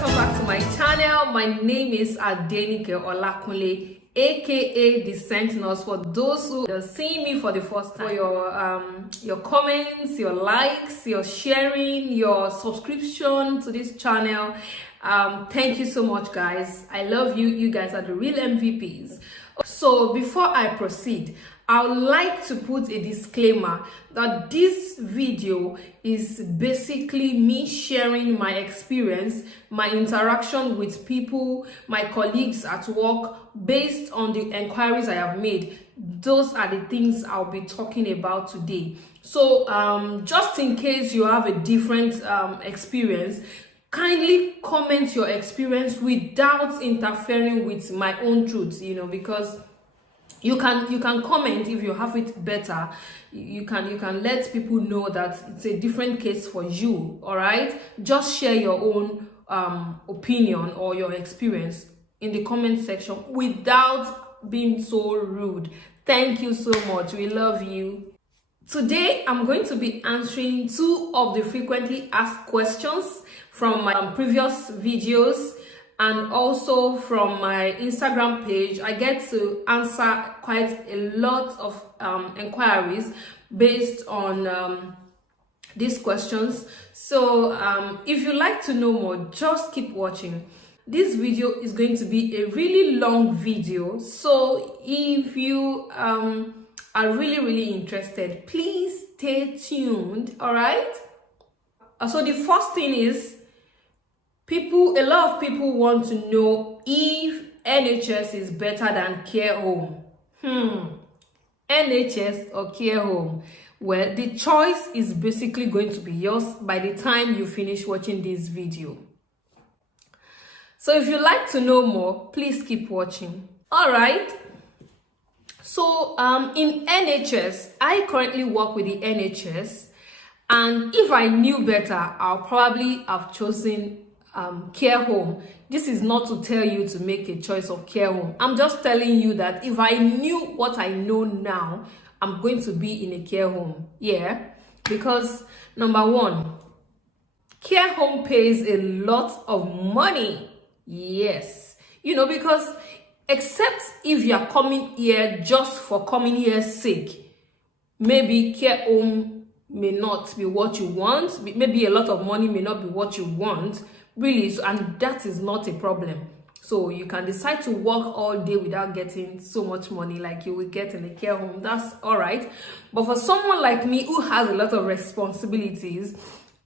welcome back to my channel. My name is Adenike Olakunle, aka the Sentinels. For those who are seeing me for the first time, for your comments, your likes, your sharing, your subscription to this channel, thank you so much, guys. I love you. You guys are the real MVPs. So before I proceed, I would like to put a disclaimer that this video is basically me sharing my experience, my interaction with people, my colleagues at work, based on the inquiries I have made. Those are the things I'll be talking about today. So just in case you have a different experience, kindly comment your experience without interfering with my own truth, because you can comment if you have it better. You can let people know that it's a different case for you. All right, just share your own opinion or your experience in the comment section without being so rude. Thank you so much. We love you. Today I'm going to be answering 2 of the frequently asked questions from my previous videos and also from my Instagram page. I get to answer quite a lot of inquiries based on these questions. So if you like to know more, just keep watching. This video is going to be a really long video, so if you are really interested, please stay tuned. All right, so the first thing is, a lot of people want to know if NHS is better than care home. NHS or care home? Well, the choice is basically going to be yours by the time you finish watching this video. So if you'd like to know more, please keep watching. All right. So in NHS, I currently work with the NHS, and if I knew better, I'll probably have chosen care home. This is not to tell you to make a choice of care home. I'm just telling you that if I knew what I know now, I'm going to be in a care home. Yeah, because number one, care home pays a lot of money. Yes, because except if you are coming here just for coming here's sake, maybe care home may not be what you want. Maybe a lot of money may not be what you want, really. So, and that is not a problem. So you can decide to work all day without getting so much money like you will get in a care home. That's all right. But for someone like me who has a lot of responsibilities,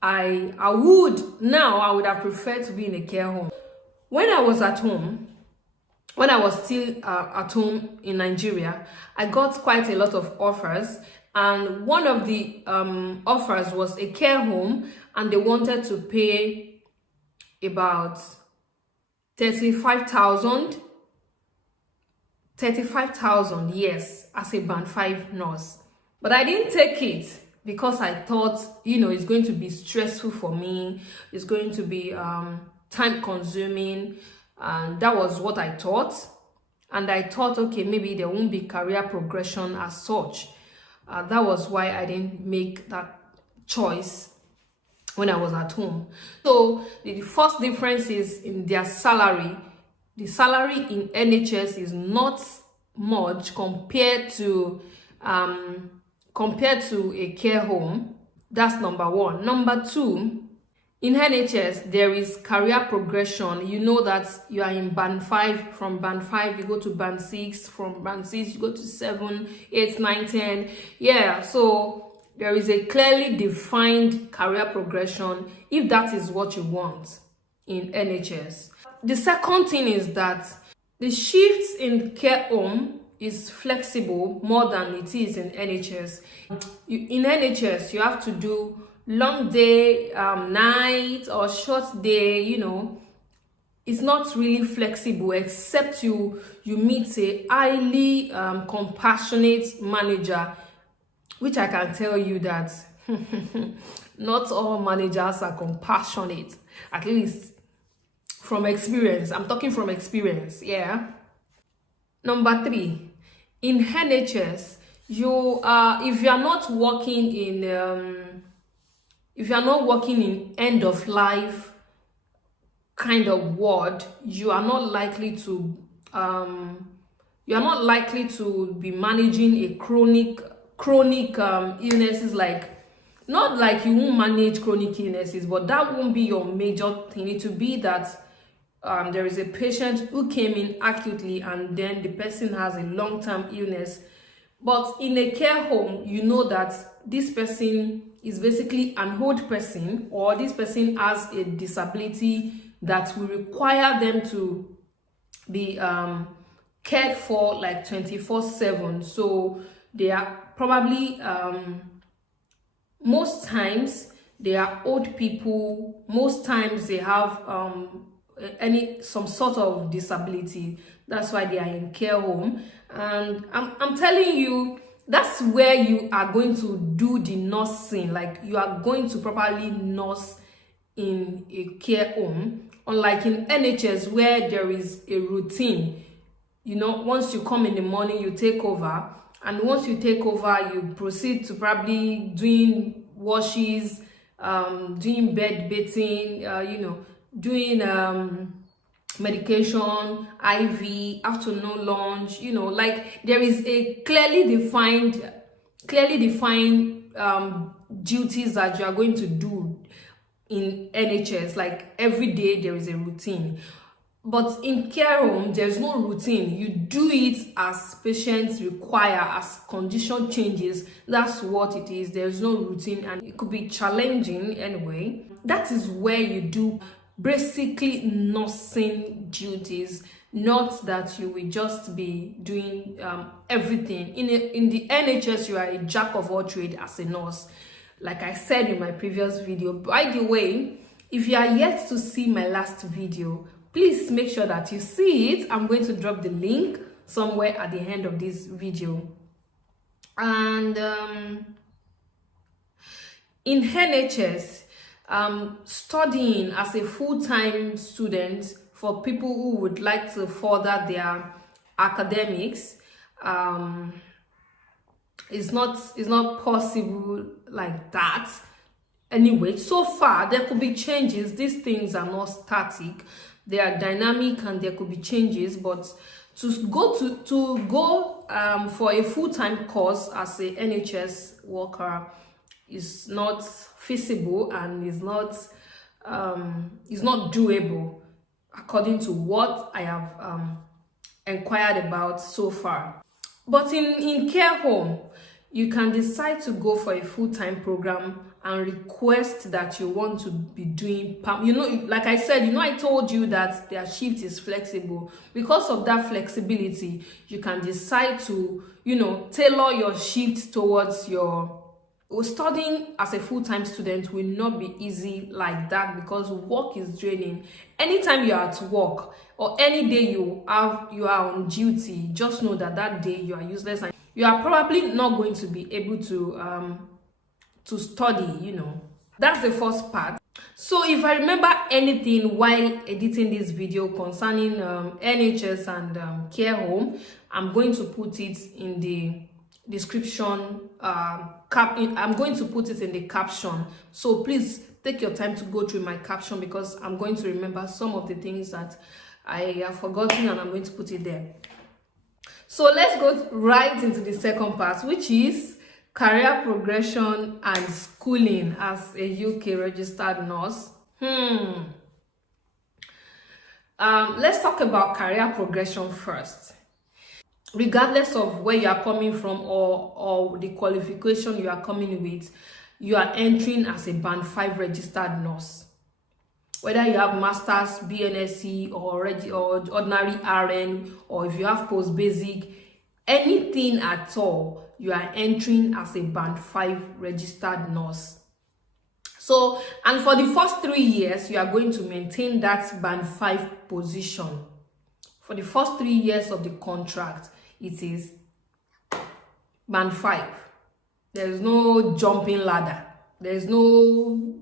I would have preferred to be in a care home. When I was still at home in Nigeria, I got quite a lot of offers, and one of the offers was a care home, and they wanted to pay about 35,000, yes, as a band 5 nurse. But I didn't take it because I thought, it's going to be stressful for me. It's going to be time consuming, and that was what I thought. And I thought, okay, maybe there won't be career progression as such. That was why I didn't make that choice when I was at home. So the first difference is in their salary. The salary in NHS is not much compared to a care home. That's number one. Number two, in NHS, there is career progression. You know that you are in band 5. From band 5, you go to band 6. From band 6, you go to 7, 8, 9, 10. Yeah, so there is a clearly defined career progression if that is what you want in NHS. The second thing is that the shifts in care home is flexible more than it is in NHS. In NHS, you have to do long day, night, or short day. It's not really flexible, except you meet a highly compassionate manager, which I can tell you that not all managers are compassionate, at least from experience. I'm talking from experience. Yeah. Number 3, in NHS, if you are not working in end of life kind of ward, you are not likely to be managing a chronic illnesses. Like, not like you won't manage chronic illnesses, but that won't be your major thing. It will be that there is a patient who came in acutely and then the person has a long-term illness. But in a care home, you know that this person is basically an old person, or this person has a disability that will require them to be cared for like 24/7. So they are probably most times they are old people. Most times they have some sort of disability. That's why they are in care home. And I'm telling you, that's where you are going to do the nursing. Like, you are going to properly nurse in a care home, unlike in NHS where there is a routine. You know, once you come in the morning, you take over, and once you take over, you proceed to probably doing washes, doing bed bathing, you know, doing medication, IV, afternoon lunch. You know, like, there is a clearly defined duties that you are going to do in NHS. Like, every day there is a routine. But in care home, there's no routine. You do it as patients require, as condition changes. That's what it is. There's no routine, and it could be challenging anyway. That is where you do basically nursing duties, not that you will just be doing everything. In the NHS, you are a jack of all trades as a nurse, like I said in my previous video. By the way, if you are yet to see my last video, please make sure that you see it. I'm going to drop the link somewhere at the end of this video. And in NHS, studying as a full-time student, for people who would like to further their academics, is not possible like that. Anyway, so far there could be changes. These things are not static, they are dynamic, and there could be changes. But to go for a full-time course as a NHS worker is not feasible, and is not doable according to what I have inquired about so far. But in care home, you can decide to go for a full-time program and request that you want to be doing, you know, like I said, you know, I told you that their shift is flexible. Because of that flexibility, you can decide to, you know, tailor your shift towards your studying. As a full-time student will not be easy like that, because work is draining. Anytime you are at work, or any day you are on duty, just know that that day you are useless, and you are probably not going to be able to study, you know. That's the first part. So if I remember anything while editing this video concerning NHS and care home, I'm going to put it in the description. I'm going to put it in the caption. So please take your time to go through my caption, because I'm going to remember some of the things that I have forgotten, and I'm going to put it there. So let's go right into the second part, which is career progression and schooling as a UK registered nurse. Let's talk about career progression first. Regardless of where you are coming from, or the qualification you are coming with, you are entering as a band 5 registered nurse. Whether you have masters, BNSC, or ordinary RN, or if you have post basic, anything at all, you are entering as a band 5 registered nurse. So, and for the first 3 years, you are going to maintain that band 5 position. For the first 3 years of the contract, it is band 5. There is no jumping ladder. There is no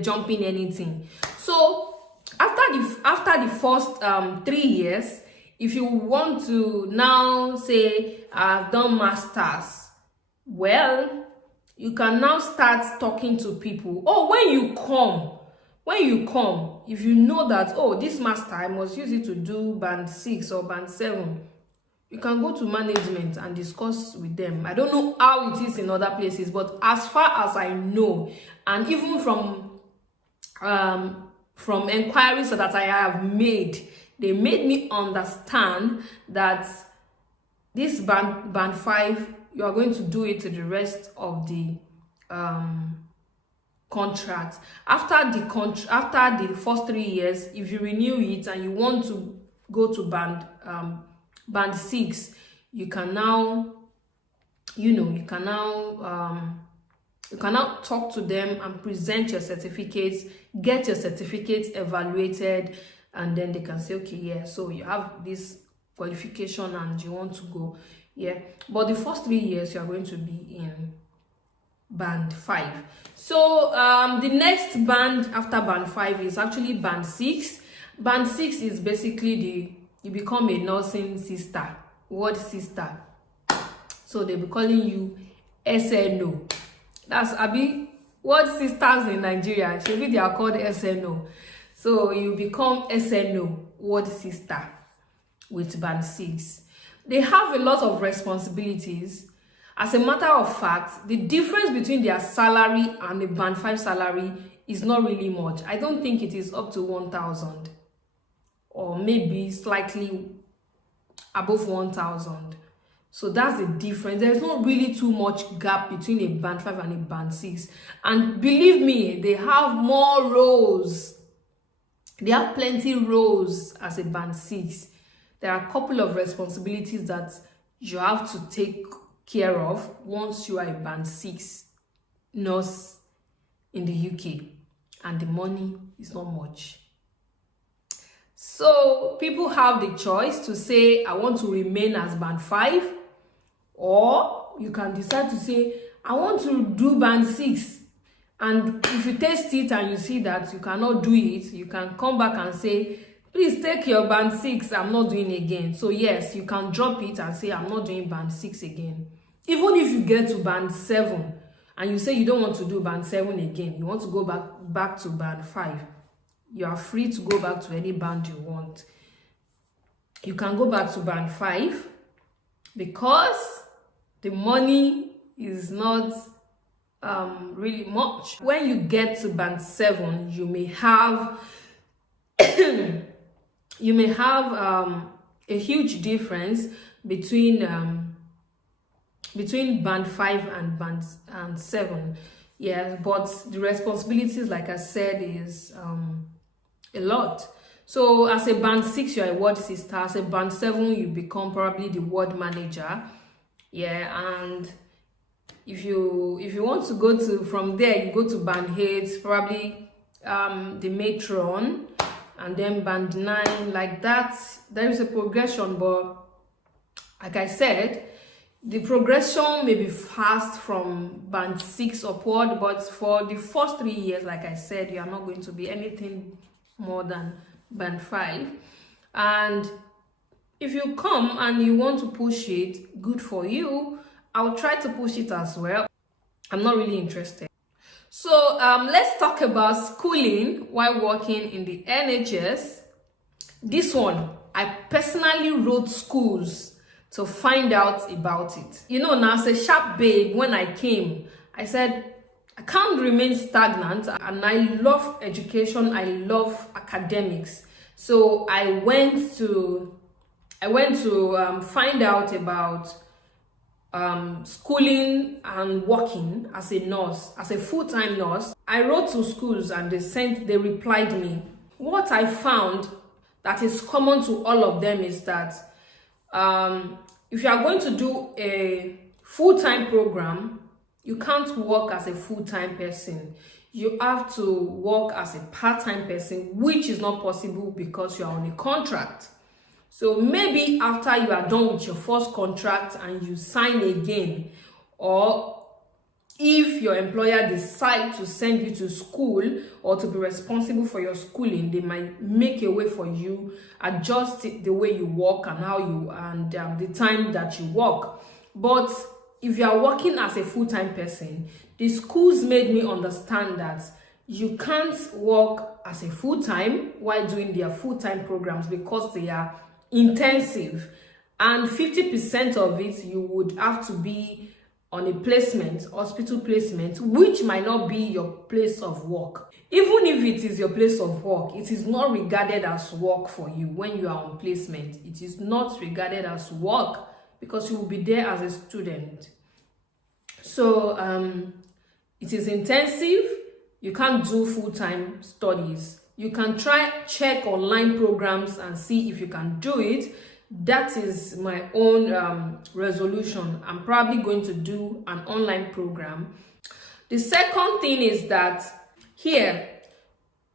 jumping anything. So after the first 3 years, if you want to now say I've done masters, well, you can now start talking to people. Oh, when you come, come, if you know that, oh, this master, I must use it to do band 6 or band 7, you can go to management and discuss with them. I don't know how it is in other places, but as far as I know, and even from inquiries that I have made, they made me understand that this band 5, you are going to do it to the rest of the contract. After the first 3 years, if you renew it and you want to go to band 6, you can now, you can now talk to them and present your certificates, get your certificates evaluated, and then they can say, okay, yeah, so you have this qualification and you want to go. Yeah, but the first 3 years you are going to be in band 5. So the next band after band 5 is actually band 6. Band 6 is basically you become a nursing sister, ward sister. So they'll be calling you SNO. That's ward sisters in Nigeria. Maybe they are called SNO. So you become SNO, ward sister, with band 6. They have a lot of responsibilities. As a matter of fact, the difference between their salary and the band 5 salary is not really much. I don't think it is up to 1,000, or maybe slightly above 1,000. So that's the difference. There's not really too much gap between a band 5 and a band 6. And believe me, they have more roles. They have plenty roles as a band 6. There are a couple of responsibilities that you have to take care of once you are a band 6 nurse in the UK, and the money is not much. So people have the choice to say, I want to remain as band 5, or you can decide to say, I want to do band 6. And if you test it and you see that you cannot do it, you can come back and say, please take your band 6, I'm not doing again. So yes, you can drop it and say, I'm not doing band 6 again. Even if you get to band 7 and you say you don't want to do band 7 again, you want to go back to band 5, you are free to go back to any band you want. You can go back to band 5 because the money is not really much. When you get to band 7, you may have a huge difference between band 5 and band 7. Yeah, but the responsibilities, like I said, is a lot. So as a band 6, you're a ward sister. As a band 7, you become probably the ward manager. Yeah, and if you want to go to, from there you go to band 8, probably the matron, and then band 9, like that. There is a progression, but like I said, the progression may be fast from band 6 upward, but for the first 3 years, like I said, you are not going to be anything more than band 5. And if you come and you want to push it, good for you. I'll try to push it as well. I'm not really interested. So let's talk about schooling while working in the NHS. This one, I personally wrote schools to find out about it. You know, now as a sharp babe, when I came, I said, I can't remain stagnant, and I love education, I love academics. So I went to find out about schooling and working as a nurse, as a full-time nurse. I wrote to schools and they replied me. What I found that is common to all of them is that if you are going to do a full-time program, you can't work as a full-time person. You have to work as a part-time person, which is not possible because you are on a contract. So maybe after you are done with your first contract and you sign again, or if your employer decides to send you to school or to be responsible for your schooling, they might make a way for you, adjust the way you work and how you, and the time that you work. But if you are working as a full-time person, the schools made me understand that You can't work as a full-time while doing their full-time programs because they are intensive, and 50% of it you would have to be on a placement, hospital placement, which might not be your place of work. Even if it is your place of work, it is not regarded as work for you. When you are on placement, it is not regarded as work because you will be there as a student. So it is intensive. You can't do full-time studies. You can check online programs and see if you can do it. That is my own resolution. I'm probably going to do an online program. The second thing is that here,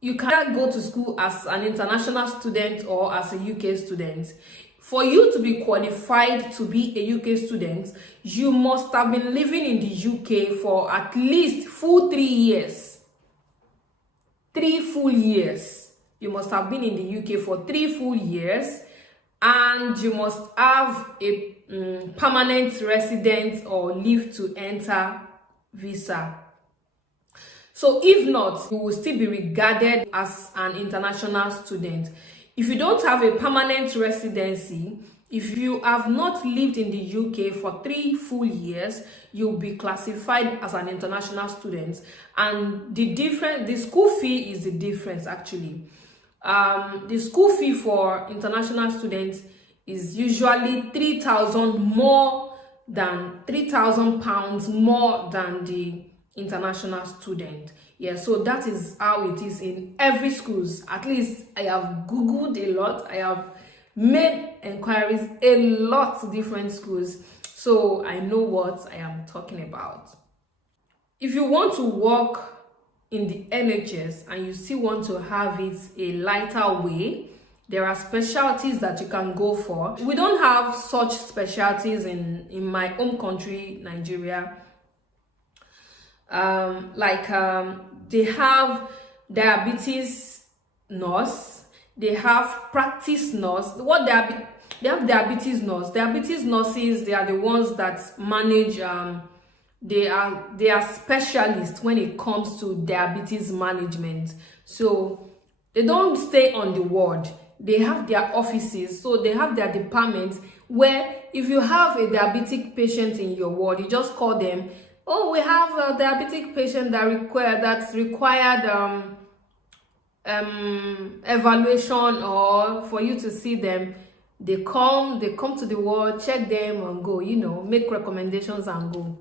you can go to school as an international student or as a UK student. For you to be qualified to be a UK student, you must have been living in the UK for at least full 3 years. 3 full years. You must have been in the UK for 3 full years, and you must have a permanent resident or leave to enter visa. So if not, you will still be regarded as an international student. If you don't have a permanent residency, if you have not lived in the UK for 3 full years, you'll be classified as an international student. And the school fee is the difference actually. The school fee for international students is usually 3,000 more than £3,000 more than the international student. Yeah, so that is how it is in every schools. At least I have googled a lot. I have made inquiries a lot of different schools, so I know what I am talking about. If you want to work in the NHS and you still want to have it a lighter way, there are specialties that you can go for. We don't have such specialties in my home country, Nigeria. They have diabetes nurse, they have practice nurse. They have diabetes nurse. Diabetes nurses, they are the ones that manage. They are specialists when it comes to diabetes management. So they don't stay on the ward. They have their offices, so they have their departments where if you have a diabetic patient in your ward, you just call them. Oh, we have a diabetic patient that required evaluation, or for you to see them. They come to the ward, check them and go, make recommendations and go.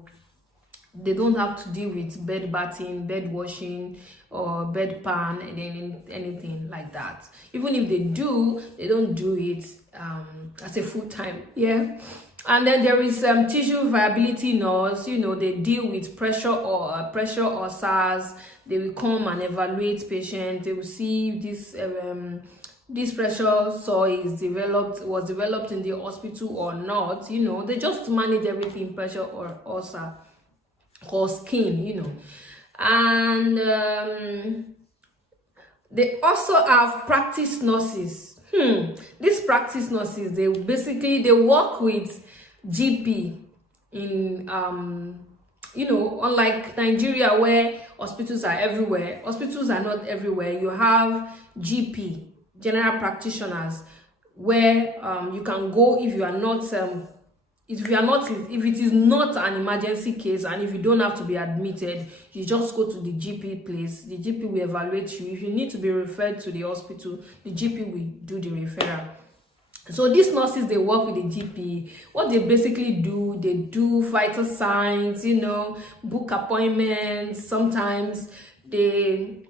They don't have to deal with bed bathing, bed washing, or bed pan, and anything like that. Even if they do, they don't do it as a full-time. Yeah. And then there is tissue viability nurse. They deal with pressure ulcers. They will come and evaluate patients. They will see if this pressure sore was developed in the hospital or not. They just manage everything, pressure or ulcer or skin. And they also have practice nurses. These practice nurses, they work with GP in unlike Nigeria where hospitals are everywhere. Hospitals are not everywhere. You have GP, general practitioners, where you can go if it is not an emergency case, and if you don't have to be admitted, you just go to the GP place. The GP will evaluate you. If you need to be referred to the hospital, the GP will do the referral. So these nurses, they work with the GP. What they basically do, they do vital signs, book appointments. Sometimes they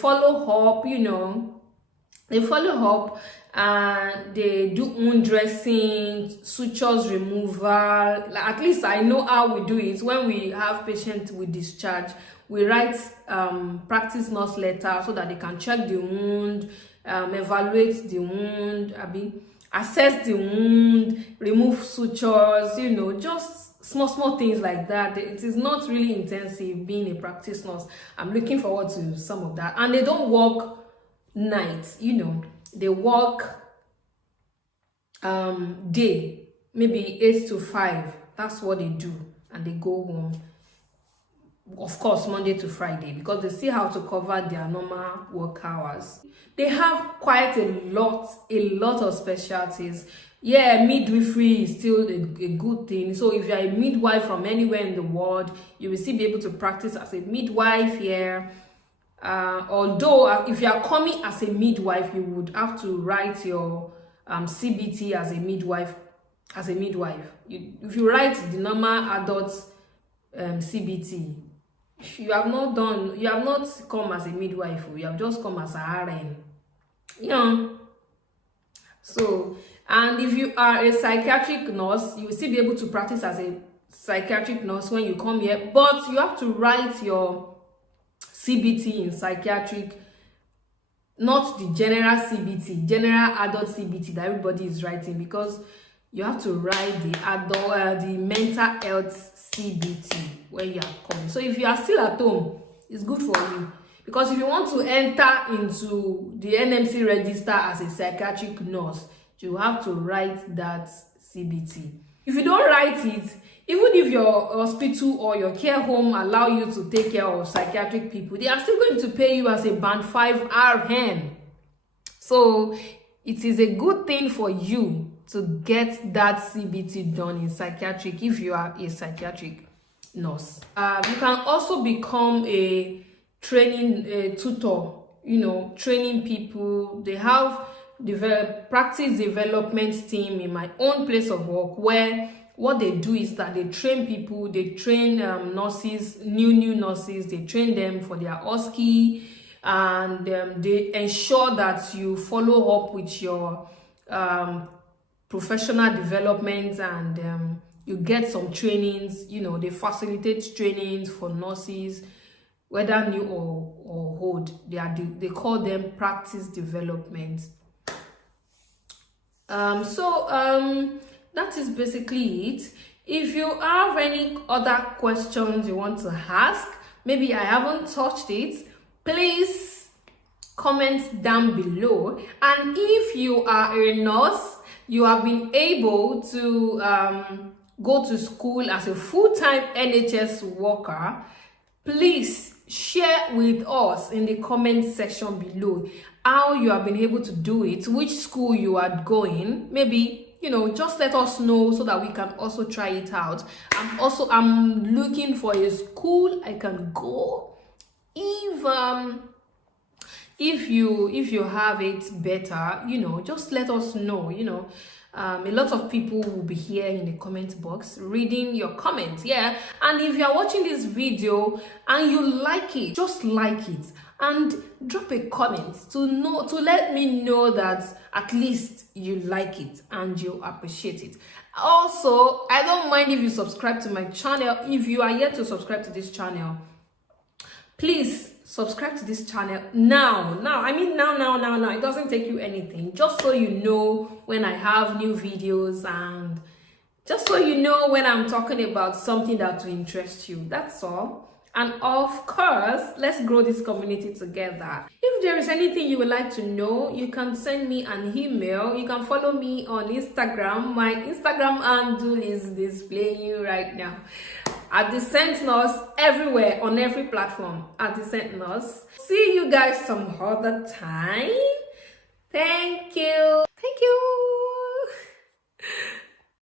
follow up, they follow up, and they do wound dressing, sutures removal. At least I know how we do it. When we have patients with discharge, we write practice nurse letter so that they can check the wound, evaluate the wound, assess the wound, remove sutures, just small things like that. It is not really intensive being a practice nurse. I'm looking forward to some of that. And they don't work nights, they work day, maybe 8 to 5. That's what they do, and they go home. of course, Monday to Friday, because they still have to cover their normal work hours. They have quite a lot of specialties. Yeah, midwifery is still a good thing. So if you're a midwife from anywhere in the world, you will still be able to practice as a midwife here. Although if you are coming as a midwife, you would have to write your CBT as a midwife. If you write the normal adult CBT, you have not come as a midwife, you have just come as a RN. So, and if you are a psychiatric nurse, you will still be able to practice as a psychiatric nurse when you come here, but you have to write your CBT in psychiatric, not the general CBT, general adult CBT that everybody is writing, because you have to write the mental health CBT when you are coming. So if you are still at home, it's good for you, because if you want to enter into the NMC register as a psychiatric nurse, you have to write that CBT. If you don't write it, even if your hospital or your care home allow you to take care of psychiatric people, they are still going to pay you as a band 5 RN. So it is a good thing for you to get that CBT done in psychiatric if you are a psychiatric nurse. You can also become a training tutor, training people. They have practice development team in my own place of work, where what they do is that they train people, they train nurses, new nurses, they train them for their OSCE, and they ensure that you follow up with your professional development, and you get some trainings. They facilitate trainings for nurses, whether new or old. They call them practice development. That is basically it. If you have any other questions you want to ask, maybe I haven't touched it, please comment down below. And if you are a nurse, you have been able to go to school as a full-time NHS worker, please share with us in the comment section below how you have been able to do it, which school you are going. Maybe, just let us know so that we can also try it out. I'm looking for a school I can go. If you have it better, just let us know. A lot of people will be here in the comment box reading your comments. Yeah, and if you are watching this video and you like it, just like it and drop a comment to let me know that at least you like it and you appreciate it. Also, I don't mind if you subscribe to my channel. If you are yet to subscribe to this channel, please subscribe to this channel now. It doesn't take you anything, just so you know when I have new videos, and just so you know when I'm talking about something that will interest you. That's all. And of course, let's grow this community together. If there is anything you would like to know, you can send me an email. You can follow me on Instagram. My Instagram handle is displaying right now. At Decent Nurse, everywhere, on every platform, at Decent Nurse. See you guys some other time. Thank you.